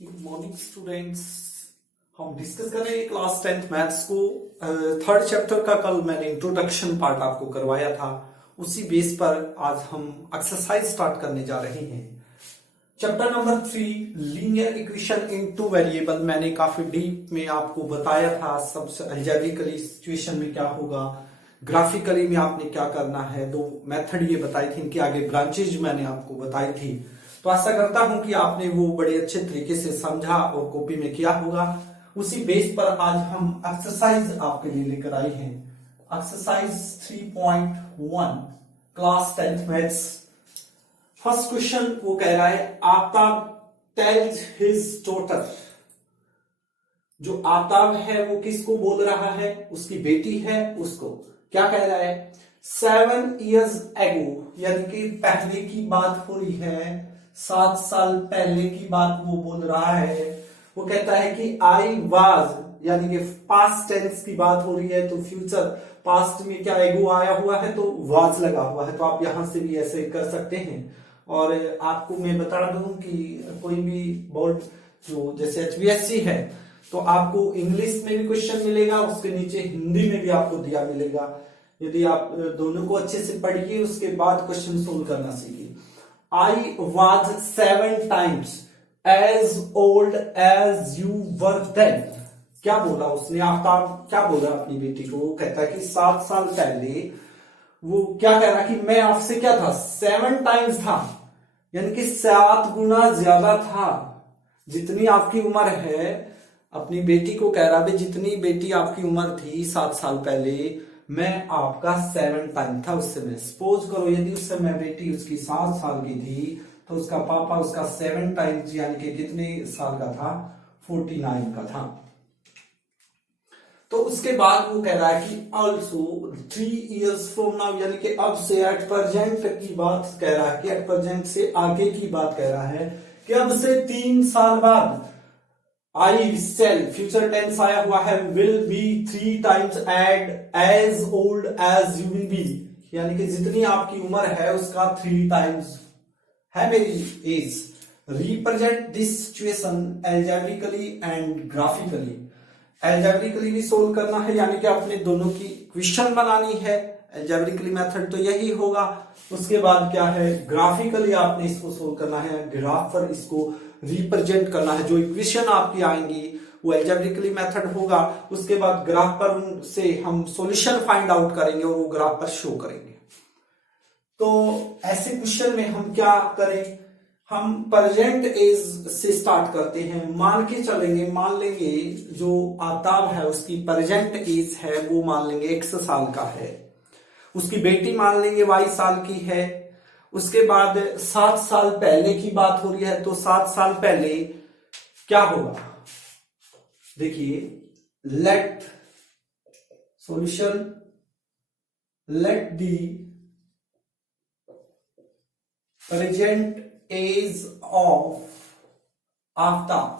Good morning students. हम discuss कर रहे हैं क्लास 10th मैथ्स को। थर्ड चैप्टर का कल मैंने इंट्रोडक्शन पार्ट आपको करवाया था, उसी बेस पर आज हम एक्सरसाइज स्टार्ट करने जा रहे हैं। Chapter number 3 linear equation in two variable. मैंने काफी डीप में आपको बताया था सबसे अलजेब्रिकली सिचुएशन में क्या होगा, ग्राफिकली में आपने क्या करना है। दो मेथड ये बताई थी, इनके आगे ब्रांचेज मैंने आपको बताई थी। तो आशा करता हूं कि आपने वो बड़े अच्छे तरीके से समझा और कॉपी में किया होगा। उसी बेस पर आज हम एक्सरसाइज आपके लिए लेकर आए हैं। Exercise 3.1 class 10th maths. First question वो कह रहा है आफ्ताब टेल्स हिज डॉटर। जो आफ्ताब है वो किसको बोल रहा है? उसकी बेटी है उसको। क्या कह रहा है? 7 years ago, यानी कि पहले की बात हो रही है, 7 साल पहले की बात वो बोल रहा है। वो कहता है कि आई वाज, यानी कि पास्ट टेंस की बात हो रही है, तो फ्यूचर पास्ट में क्या एगो आया हुआ है तो वाज लगा हुआ है। तो आप यहां से भी ऐसे कर सकते हैं। और आपको मैं बता दूं कि कोई भी बोर्ड जो जैसे HBSC है तो आपको इंग्लिश में भी क्वेश्चन मिलेगा, उसके नीचे हिंदी में भी आपको दिया मिलेगा। यदि आप दोनों को अच्छे से पढ़िए उसके बाद क्वेश्चन सोल्व करना सीखिए। I was 7 times as old as you were then. क्या बोला उसने? आफ्ताब क्या बोला अपनी बेटी को? वो कहता है कि 7 साल पहले वो क्या कह रहा कि मैं आपसे क्या था? 7 times था, यानी कि 7 गुना ज्यादा था। जितनी आपकी उम्र है, अपनी बेटी को कह रहा है जितनी बेटी आपकी उम्र थी 7 साल पहले, मैं आपका 7 टाइम था उस समय। सपोज करो यदि उस समय बेटी उसकी 7 साल की थी तो उसका पापा उसका 7 टाइम्स यानी कि कितने साल का था? 49 का था। तो उसके बाद वो कह रहा है कि ऑल्सो 3 years फ्रॉम नाउ, यानी कि अब से एट प्रेजेंट की बात कह रहा है कि एट प्रेजेंट से आगे की बात कह रहा है कि अब से 3 साल बाद आई सेल, फ्यूचर टेंस आया हुआ है, will be 3 times as old as you will be, यानी कि जितनी आपकी उम्र है उसका 3 times है मेरी age. Represent this situation algebraically and graphically. Algebraically भी सोल्व करना है, यानी कि अपने दोनों की इक्वेशन बनानी है। एल्जेब्रिकली मेथड तो यही होगा। उसके बाद क्या है? ग्राफिकली आपने इसको सोल्व करना है, ग्राफ पर इसको रिप्रेजेंट करना है। जो इक्वेशन आपकी आएंगी वो एल्जेब्रिकली मेथड होगा। उसके बाद ग्राफ पर से हम सॉल्यूशन फाइंड आउट करेंगे और वो ग्राफ पर शो करेंगे। तो ऐसे क्वेश्चन में हम क्या करें? हम प्रेजेंट एज से स्टार्ट करते हैं। मान के चलेंगे, मान लेंगे जो आफ्ताब है उसकी प्रेजेंट एज है वो मान लेंगे X साल का है। उसकी बेटी मान लेंगे Y साल की है। उसके बाद 7 साल पहले की बात हो रही है, तो 7 साल पहले क्या होगा? देखिए, let solution, let the present age of Aftab.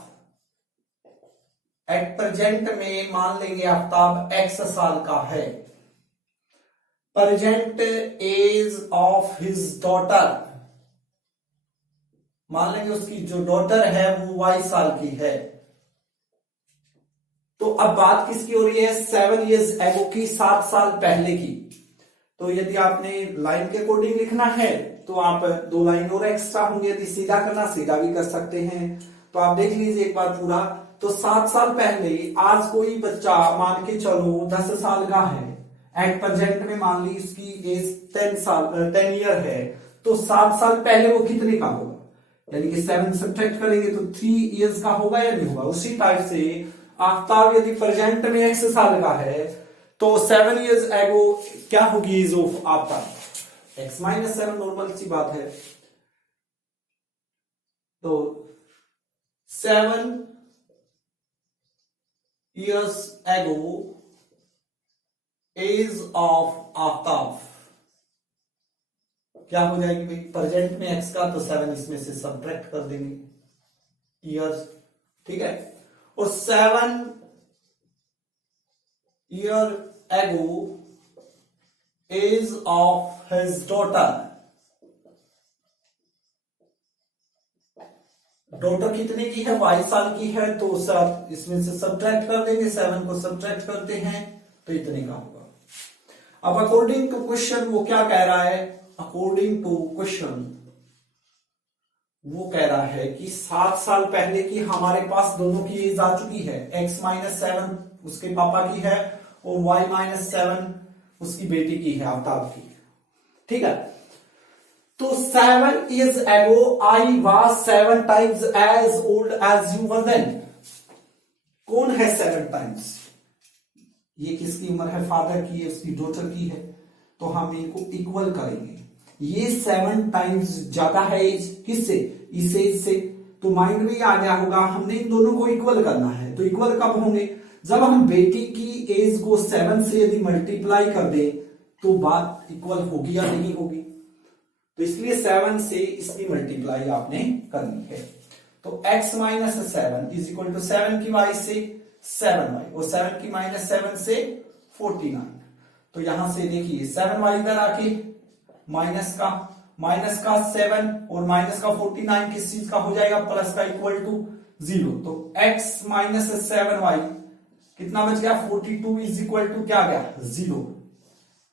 At present में मान लेंगे आफ्ताब X साल का है। Present age of his daughter, मान लेंगे उसकी जो डॉटर है वो Y साल की है। तो अब बात किसकी हो रही है? 7 years एगो की, 7 साल पहले की। तो यदि आपने लाइन के अकॉर्डिंग लिखना है तो आप 2 लाइन और एक्स्ट्रा होंगे। यदि सीधा करना सीधा भी कर सकते हैं। तो आप देख लीजिए एक बार पूरा। तो 7 साल पहले आज कोई बच्चा मान के चलो 10 साल का है, एट प्रेजेंट में मान ली उसकी एज 10 ईयर है, तो 7 साल पहले वो कितने का होगा? यानी कि 7 सब्ट्रैक्ट करेंगे तो 3 इयर्स का होगा या नहीं होगा? उसी टाइप से आफ्ताब यदि प्रेजेंट में X साल का है तो 7 years एगो क्या होगी age of Aftab? X - 7, normal सी बात है। तो 7 years एगो एज ऑफ आफ्ताब क्या हो जाएगी भाई? प्रेजेंट में X का, तो 7 इसमें से सब्ट्रैक्ट कर देंगे ईयर्स, ठीक है। और 7 year ago age of his daughter, daughter कितने की है, 22 साल की है, तो सब इसमें से सब्ट्रैक्ट कर देंगे, 7 को सब्ट्रैक्ट करते हैं तो इतने का होगा। अब अकॉर्डिंग टू क्वेश्चन वो क्या कह रहा है, अकॉर्डिंग टू क्वेश्चन वो कह रहा है कि 7 साल पहले की हमारे पास दोनों की एज आ चुकी है, x-7 उसके पापा की है और y-7 उसकी बेटी की है, आफ्ताब की। ठीक है, तो 7 years ago I was 7 times as old as you were then। कौन है 7 times? ये किसकी उम्र है, फादर की है, उसकी डॉटर की है, तो हम इनको इक्वल करेंगे। ये 7 टाइम्स ज्यादा है एज किससे, इस एज से, तो माइंड में आ गया होगा हमने इन दोनों को इक्वल करना है। तो इक्वल कब होंगे, जब हम बेटी की एज को 7 से यदि मल्टीप्लाई कर दे तो बात इक्वल होगी या नहीं होगी, तो इसलिए 7 से इसकी मल्टीप्लाई आपने करनी है। तो x-7 इज इक्वल टू 7 की y से 7y और 7 की -7 से 49। तो यहां से देखिए 7y इधर आके माइनस का 7 और माइनस का 49 किस चीज का हो जाएगा, प्लस का, इक्वल टू 0। तो x-7y कितना बच गया, 42 इज इक्वल टू क्या गया, 0।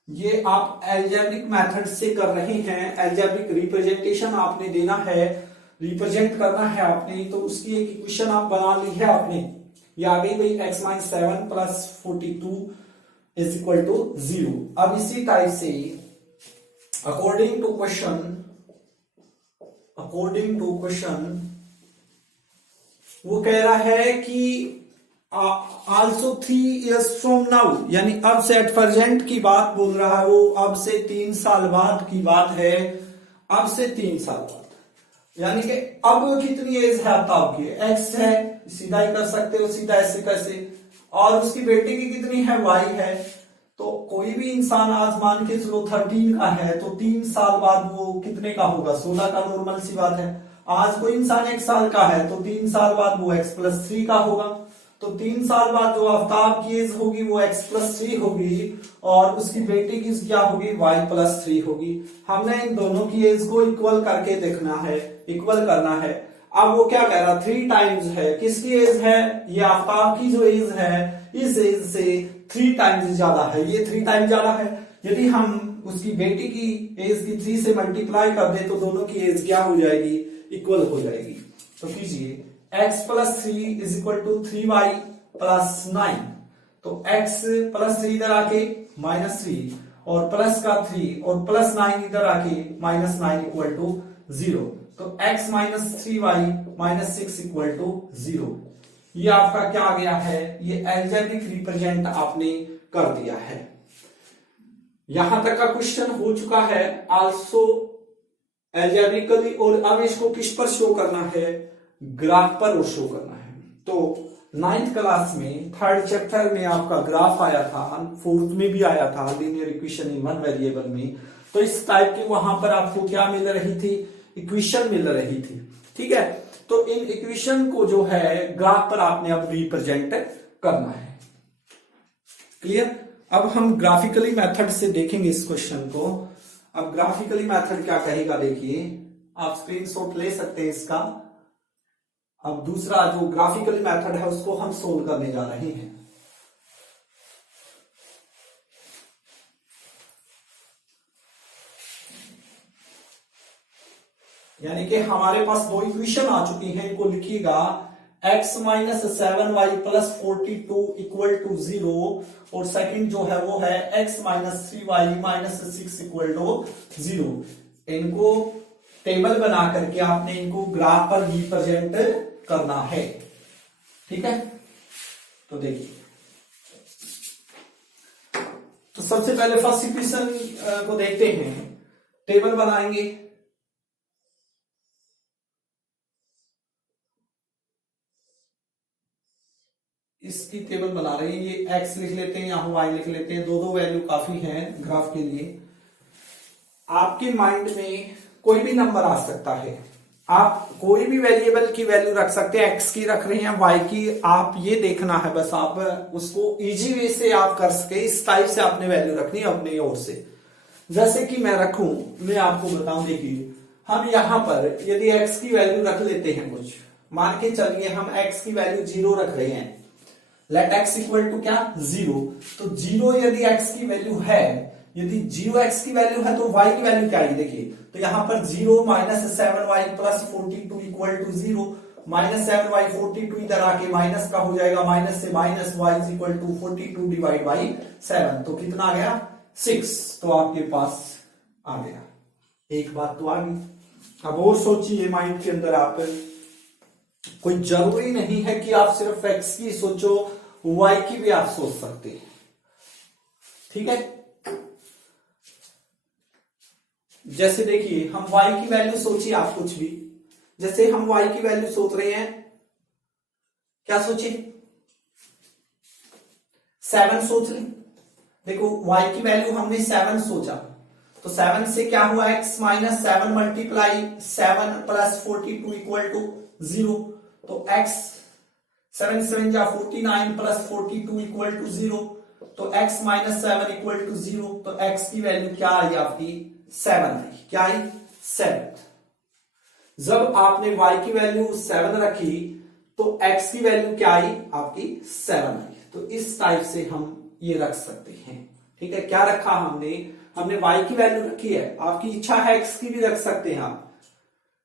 ये आप एल्जेब्रिक मेथड से कर रहे हैं, एल्जेब्रिक रिप्रेजेंटेशन आपने देना है, रिप्रेजेंट करना है आपने, तो उसकी एक इक्वेशन आप बना ली है आपने, ये आ गई भाई x-7 plus 42 is equal to 0। अब इसी टाइप से अकॉर्डिंग टू क्वेश्चन वो कह रहा है कि आल्सो 3 years फ्रॉम नाउ, यानी अब से एट प्रेजेंट की बात बोल रहा है वो, अब से 3 साल बाद की बात है, अब से 3 साल बाद, यानी कि अब कितनी एज है आफ्ताब की, x है, सीधा ही कर सकते हो, सीधा ऐसे कैसे, और उसकी बेटी की कितनी है, y है। तो कोई भी इंसान आज मान के चलो 13 का है, तो 3 साल बाद वो कितने का होगा, 16 का, नॉर्मल सी बात है। आज कोई इंसान 1 साल का है, तो 3 साल बाद वो x+3 का होगा, तो 3 साल बाद जो आफ्ताब की एज होगी वो x+3 होगी और उसकी बेटी की क्या होगी, y+3 होगी। हमने इन दोनों की एज को इक्वल करके देखना है, इक्वल करना है। अब वो क्या कह रहा, 3 टाइम्स है, किसकी एज है, ये आफ्ताब की जो एज है इस एज से 3 टाइम्स ज्यादा है, ये 3 टाइम्स ज्यादा है। यदि हम उसकी बेटी की एज की 3 से मल्टीप्लाई कर दे तो दोनों की एज क्या हो जाएगी, इक्वल हो जाएगी। तो कीजिए x+3 is equal to 3y+9, तो x+3 इधर आके -3 और प्लस का 3 और +9 इधर आके -9 इक्वल टू 0। तो x-3y-6 इक्वल टू 0। ये आपका क्या आ गया है, ये एल्जेब्रिक रिप्रेजेंट आपने कर दिया है। यहां तक का क्वेश्चन हो चुका है आल्सो एल्जेब्रिकली, और अब इसको किस पर शो करना है, ग्राफ पर शो करना है। तो 9th क्लास में 3rd चैप्टर में आपका ग्राफ आया था, 4th में भी आया था, linear equation in one variable में। तो इस टाइप की वहां पर आपको क्या मिल रही थी, इक्वेशन मिल रही थी। ठीक है, तो इन इक्वेशन को जो है ग्राफ पर आपने अब रिप्रेजेंट करना है। क्लियर। अब हम ग्राफिकली मेथड से देखेंगे इस क्वेश्चन को। अब ग्राफिकली मेथड क्या कहेगा, देखिए आप स्क्रीनशॉट ले सकते हैं इसका। अब दूसरा जो ग्राफिकली मेथड है उसको हम सोल्व करने जा रहे हैं। यानी कि हमारे पास 2 इक्वेशन आ चुकी हैं, इनको लिखिएगा x-7y+42 इक्वल टू 0 और सेकंड जो है वो है x-3y-6 इक्वल टू 0। इनको टेबल बना करके आपने इनको ग्राफ पर रिप्रेजेंट करना है। ठीक है, तो देखिए, तो सबसे पहले फर्स्ट इक्वेशन को देखते हैं, टेबल बनाएंगे। इसकी टेबल बना रहे हैं, ये x लिख लेते हैं, यहां y लिख लेते हैं, दो वैल्यू काफी हैं ग्राफ के लिए। आपके माइंड में कोई भी नंबर आ सकता है, आप कोई भी वेरिएबल की वैल्यू रख सकते हैं, x की रख रहे हैं, y की, आप ये देखना है बस, आप उसको इजी वे से आप कर सके, इस टाइप से आपने वैल्यू रखनी है अपने ओर से। जैसे कि मैं रखूं, मैं आपको बताऊं, देखिए हम यहां पर यदि x की वैल्यू रख लेते हैं, कुछ मान के चलिए हम x की वैल्यू 0 रख रहे हैं, लेट x इक्वल टू क्या 0। तो 0 यदि x की वैल्यू है, यदि 0 x की वैल्यू है तो y की वैल्यू क्या है देखिए, तो यहां पर 0 minus 7y plus 42 equal to 0, minus 7y 42 इधर आके माइनस का हो जाएगा, माइनस से minus y is equal to 42 divide by 7, तो कितना आ गया 6, तो आपके पास आ गया। एक बात तो आ गई। अब और सोचिए माइंड के अंदर आप, कोई जरूरी नहीं है कि आप सिर्फ x की सोचो, y की भी आप सोच सकते हैं, ठीक है। जैसे देखिए हम y की वैल्यू सोचिए आप, कुछ भी, जैसे हम y की वैल्यू सोच रहे हैं, क्या सोचिए 7 सोच लें। देखो y की वैल्यू हमने 7 सोचा, तो 7 से क्या हुआ x minus 7 multiply 7 plus 42 equal to 0, तो x 7 7 जा 49 प्लस 42 इक्वल टू 0, तो x माइनस 7 इक्वल टू 0, तो x की वैल्यू क्या आई आपकी 7 आई, क्या आई 7। जब आपने y की वैल्यू 7 रखी तो x की वैल्यू क्या आई आपकी 7 आई। तो इस टाइप से हम ये रख सकते हैं, ठीक है। क्या रखा हमने y की वैल्यू रखी है, आपकी इच्छा है x की भी रख सकते हैं आप,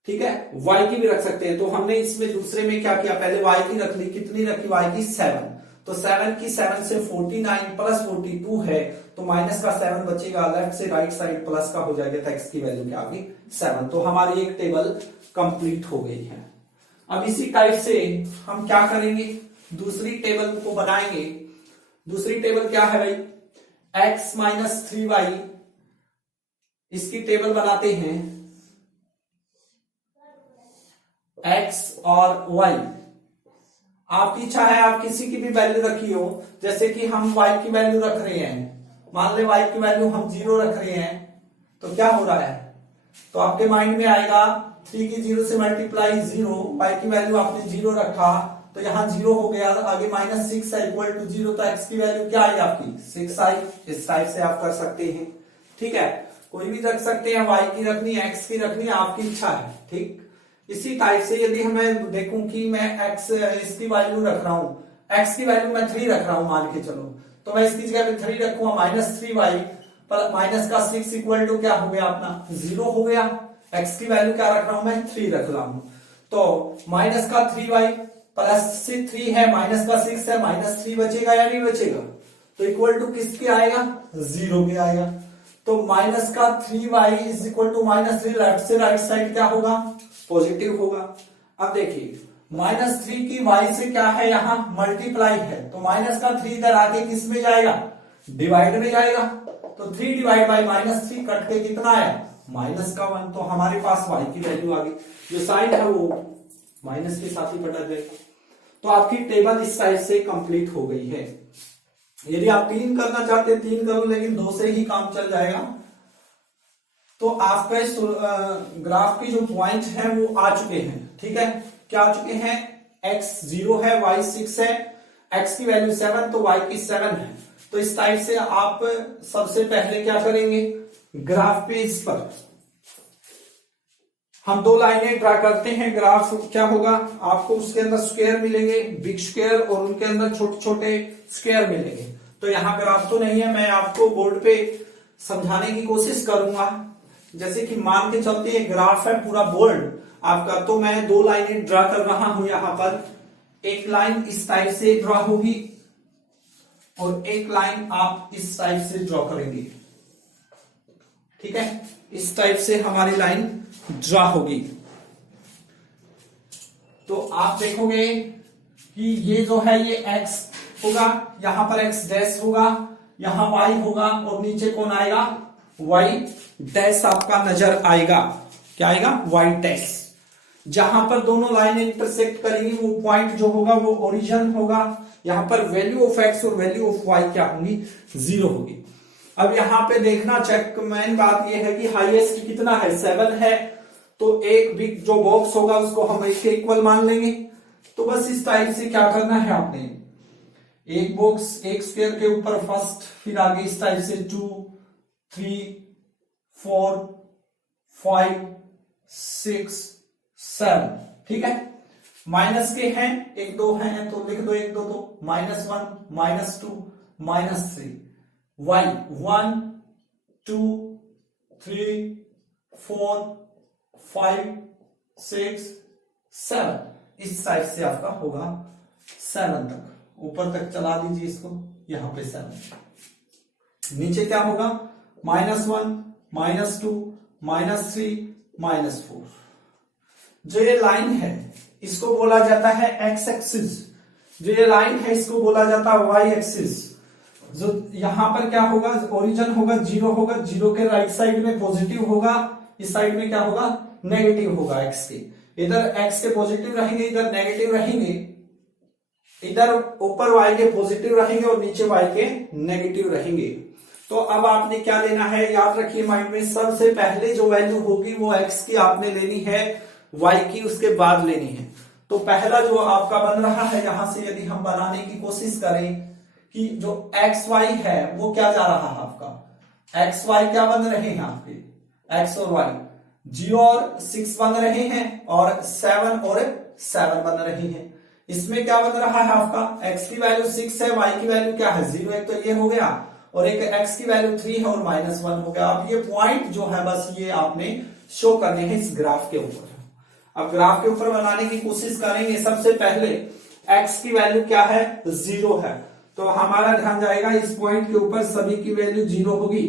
ठीक है, y की भी रख सकते हैं। तो हमने इसमें दूसरे में क्या किया, पहले y की रख ली, कितनी रखी y की 7, तो 7 की 7 से 49 प्लस 42 है, तो माइनस का 7 बचेगा, लेफ्ट से राइट साइड प्लस का हो जाएगा, तो x की वैल्यू क्या होगी 7। तो हमारी एक टेबल कंप्लीट हो गई है। अब इसी टाइप से हम क्या करेंगे, दूसरी टेबल को बनाएंगे। दूसरी टेबल क्या है भाई, x माइनस 3y, इसकी टेबल बनाते हैं, x और y। आपकी इच्छा है आप किसी की भी वैल्यू रखी हो, जैसे कि हम y की वैल्यू रख रहे हैं, मान ले y की वैल्यू हम 0 रख रहे हैं, तो क्या हो रहा है, तो आपके माइंड में आएगा 3 की 0 से मल्टीप्लाई 0, y की वैल्यू आपने 0 रखा, तो यहां 0 हो गया, आगे माइनस 6 है इक्वल टू 0, तो x की वैल्यू क्या आई आपकी 6 आई। इस टाइप से आप कर सकते हैं, ठीक है, कोई भी रख सकते हैं, y की रखनी है x की रखनी है, आपकी इच्छा है, ठीक। इसी टाइप से यदि हमें देखूं कि मैं x इसकी वैल्यू रख रहा हूं, x की वैल्यू मैं 3 रख रहा हूं मान के चलो, तो मैं इसकी जगह पे 3 रखूंगा, माइनस 3y पर माइनस का 6 इक्वल टू क्या हो गया अपना 0 हो गया। x की वैल्यू क्या रख रहा हूं मैं 3 रख रहा हूं, तो माइनस का 3y प्लस से 3 है, माइनस का 6 है, माइनस 3 बचेगा या नहीं बचेगा, तो इक्वल टू किसके आएगा 0 के आएगा। तो माइनस का 3y is equal to minus 3, left से राइट साइड क्या होगा पॉजिटिव होगा। अब देखिए माइनस 3 की y से क्या है यहां मल्टीप्लाई है, तो माइनस का 3 इधर आके किस में जाएगा डिवाइड में जाएगा, तो 3 डिवाइड बाई माइनस 3 कट के कितना आया माइनस का 1, तो हमारे पास y की वैल्यू आ गई, जो साइन है वो माइनस के साथ ही बटा जाएगा। तो आपकी टेबल इस टाइप से कंप्लीट हो गई है। यदि आप 3 करना चाहते हैं 3 करो, लेकिन 2 से ही काम चल जाएगा। तो आपका इस ग्राफ की जो पॉइंट है वो आ चुके हैं, ठीक है, क्या आ चुके हैं, x 0 है, y 6 है, x की वैल्यू 7 तो y की 7 है। तो इस टाइप से आप सबसे पहले क्या करेंगे, ग्राफ पेज पर हम 2 लाइनें ड्रा करते हैं, ग्राफ क्या होगा आपको, उसके अंदर स्क्वायर मिलेंगे, बिग स्क्वायर, और उनके अंदर छोटे छोटे स्क्वायर मिलेंगे। तो यहां ग्राफ तो नहीं है, मैं आपको बोर्ड पे समझाने की कोशिश करूंगा। जैसे कि मान के चलते हैं ग्राफ है पूरा बोल्ड आपका, तो मैं 2 लाइनें ड्रा कर रहा हूं यहां पर, एक लाइन इस टाइप से ड्रा होगी और एक लाइन आप इस टाइप से ड्रॉ करेंगे, ठीक है, इस टाइप से हमारी लाइन ड्रा होगी। तो आप देखोगे कि ये जो है ये x होगा, यहां पर x डैश होगा, यहां y होगा, और नीचे कौन आएगा y डैश आपका नजर आएगा, क्या आएगा y डैश। जहां पर दोनों लाइन इंटरसेक्ट करेंगी वो पॉइंट जो होगा वो ओरिजिन होगा। यहां पर वैल्यू ऑफ x और वैल्यू ऑफ y क्या होंगी 0 होगी। अब यहां पे देखना चेक, मेन बात ये है कि हाईएस्ट कितना है 7 है, तो एक बिग जो बॉक्स होगा उसको हम इसके इक्वल मान लेंगे। तो बस इस टाइप से क्या करना है आपने, एक बॉक्स एक स्क्वायर के ऊपर फर्स्ट, फिर आगे इस टाइप से 2 3 4 5 6 7, ठीक है। माइनस के हैं, एक दो हैं तो लिख दो, एक दो तो -1 -2 -3, y 1 2 3 4 5 6 7, इस साइड से आपका होगा 7 तक, ऊपर तक चला दीजिए इसको, यहां पे 7। नीचे क्या होगा, -1 -2 -3 -4। जो ये लाइन है इसको बोला जाता है एक्स एक्सिस, जो ये लाइन है इसको बोला जाता है वाई एक्सिस। जो यहां पर क्या होगा, ओरिजिन होगा 0 होगा, 0 के राइट साइड में पॉजिटिव होगा, इस साइड में क्या होगा, नेगेटिव होगा एक्स के। इधर एक्स के पॉजिटिव रहेंगे, इधर नेगेटिव रहेंगे, इधर ऊपर वाई के पॉजिटिव रहेंगे और नीचे वाई के नेगेटिव रहेंगे। तो अब आपने क्या लेना है, याद रखिए माइंड में, सबसे पहले जो वैल्यू होगी वो एक्स की आपने लेनी है, वाई की उसके बाद लेनी है। तो पहला जो आपका बन रहा है, यहां से यदि हम बनाने की कोशिश करें कि जो एक्स वाई है वो क्या जा रहा है आपका, एक्स वाई क्या बन रहे हैं आपके, एक्स और वाई 0 और 6 बन रहे हैं, और 7 और 7 बन रही हैं। इसमें क्या बन रहा है आपका, एक्स की वैल्यू 6 है, वाई की वैल्यू क्या है 0, एक तो ये हो गया, और एक एक्स की वैल्यू 3 है और -1 हो गया। अब ये पॉइंट जो है बस ये आपने शो करने हैं इस ग्राफ के ऊपर। अब ग्राफ के ऊपर बनाने की कोशिश करेंगे। सबसे पहले x की वैल्यू क्या है, 0 है, तो हमारा ध्यान जाएगा इस पॉइंट के ऊपर, सभी की वैल्यू 0 होगी।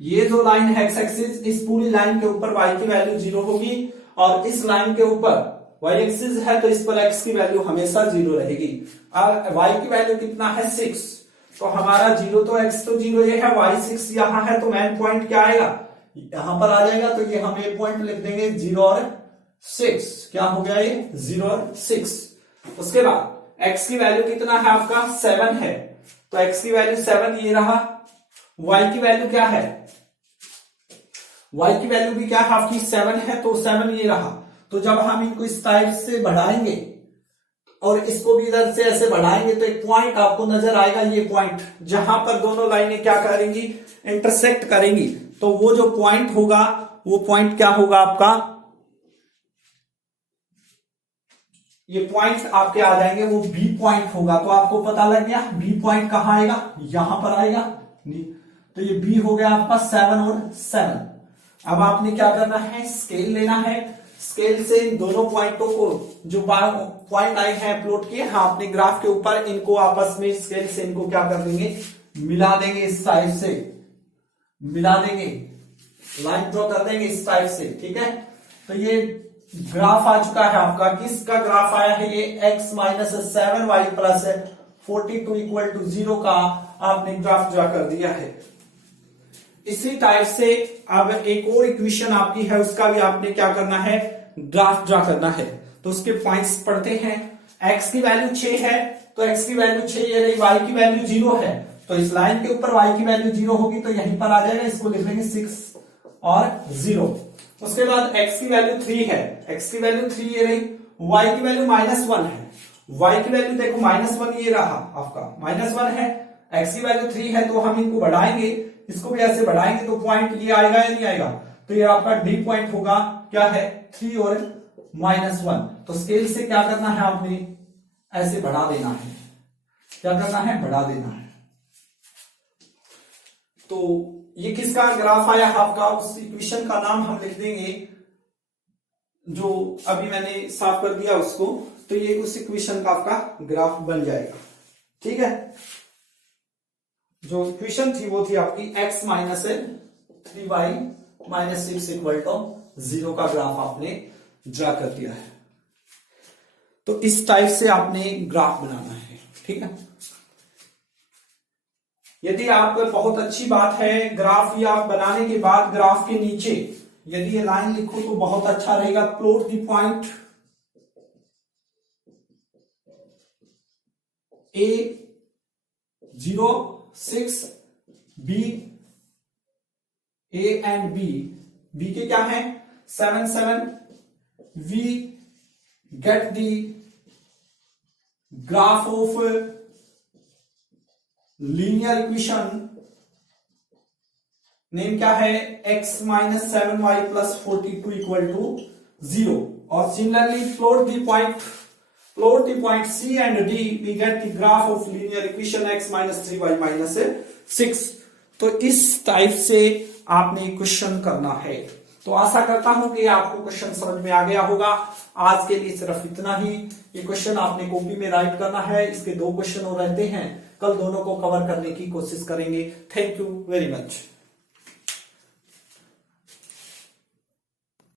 ये जो लाइन है एक्स एक्सिस, इस पूरी लाइन के ऊपर y की वैल्यू 0 होगी, और इस लाइन के ऊपर y एक्सिस है तो इस पर x की वैल्यू हमेशा 0 रहेगी। अब y की वैल्यू कितना है 6, तो हमारा 0 तो x तो 0 ये है, y 6 यहां है, तो मेन पॉइंट क्या आएगा, यहां पर आ जाएगा। तो ये हम एक पॉइंट लिख देंगे 0 और 6, क्या हो गया ये 0 और 6। उसके बाद x की वैल्यू कितना है आपका 7 है, तो x की वैल्यू 7 ये रहा। y की वैल्यू क्या है, y की वैल्यू भी क्या है आपकी 7 है, तो 7 ये रहा। तो जब हम इनको इस टाइप से बढ़ाएंगे और इसको भी इधर से ऐसे बढ़ाएंगे तो एक पॉइंट आपको नजर आएगा, ये पॉइंट जहां पर दोनों लाइनें क्या करेंगी, इंटरसेक्ट करेंगी। तो वो जो पॉइंट होगा वो पॉइंट क्या होगा आपका, ये पॉइंट आपके आ जाएंगे, वो बी पॉइंट होगा। तो आपको पता लग गया बी पॉइंट कहां आएगा, यहां पर आएगा। तो ये बी हो गया आपका 7 और 7। अब आपने क्या करना है, स्केल लेना है, स्केल से इन दोनों पॉइंटों को जो पॉइंट आए हैं प्लॉट किए हाँ अपने ग्राफ के ऊपर, इनको आपस में स्केल से इनको क्या कर देंगे, मिला देंगे, इस टाइप से मिला देंगे, लाइन ड्रॉ कर देंगे इस टाइप से, ठीक है। तो ये ग्राफ आ चुका है आपका, किसका ग्राफ आया है, ये x - 7y plus 42 equal to 0 का आपने ग्राफ ड्रा कर दिया है। इसी टाइप से अब एक और इक्वेशन आपकी है, उसका भी आपने क्या करना है, ग्राफ ड्रा करना है। तो उसके पॉइंट्स पढ़ते हैं। x की वैल्यू 6 है, तो x की वैल्यू 6 ये रही, y की वैल्यू 0 है, तो इस लाइन के ऊपर y की वैल्यू 0 होगी, तो यहीं पर आ जाएगा, इसको लिख लेंगे 6 और 0। उसके बाद x की वैल्यू 3 है, x की वैल्यू 3 ये रही, y की वैल्यू -1 है, y की वैल्यू देखो -1 ये रहा आपका, -1 है, x की वैल्यू 3 है, तो हम इनको बढ़ाएंगे, इसको भी ऐसे बढ़ाएंगे तो पॉइंट ये आएगा या नहीं आएगा, तो ये आपका डी पॉइंट होगा, क्या है 3 और -1। तो स्केल से क्या करना है, आपने ऐसे बढ़ा देना है, क्या करना है, बढ़ा देना है। तो ये किसका ग्राफ आया आपका, उस इक्वेशन का नाम हम लिख देंगे, जो अभी मैंने साफ कर दिया उसको, तो ये उस इक्वेशन का आपका ग्राफ बन जाएगा, ठीक है। जो इक्वेशन थी वो थी आपकी x - 3y - 6 इक्वल टू 0 का ग्राफ आपने ड्रा कर दिया है। तो इस टाइप से आपने ग्राफ बनाना है, ठीक है। यदि आप, बहुत अच्छी बात है, ग्राफ या बनाने के बाद ग्राफ के नीचे यदि ये लाइन लिखो तो बहुत अच्छा रहेगा, plot the point A 0 6 B A and B के क्या है 7 7, we get the graph of linear equation name क्या है, x minus 7y plus 42 equal to 0। और similarly plot the point C and D, we get the graph of linear equation x minus 3y minus 6। तो इस type से आपने question करना है। तो आशा करता हूं कि आपको क्वेश्चन समझ में आ गया होगा। आज के लिए सिर्फ इतना ही। ये क्वेश्चन आपने कॉपी में राइट करना है। इसके 2 क्वेश्चन और रहते हैं, कल दोनों को कवर करने की कोशिश करेंगे। Thank you very much.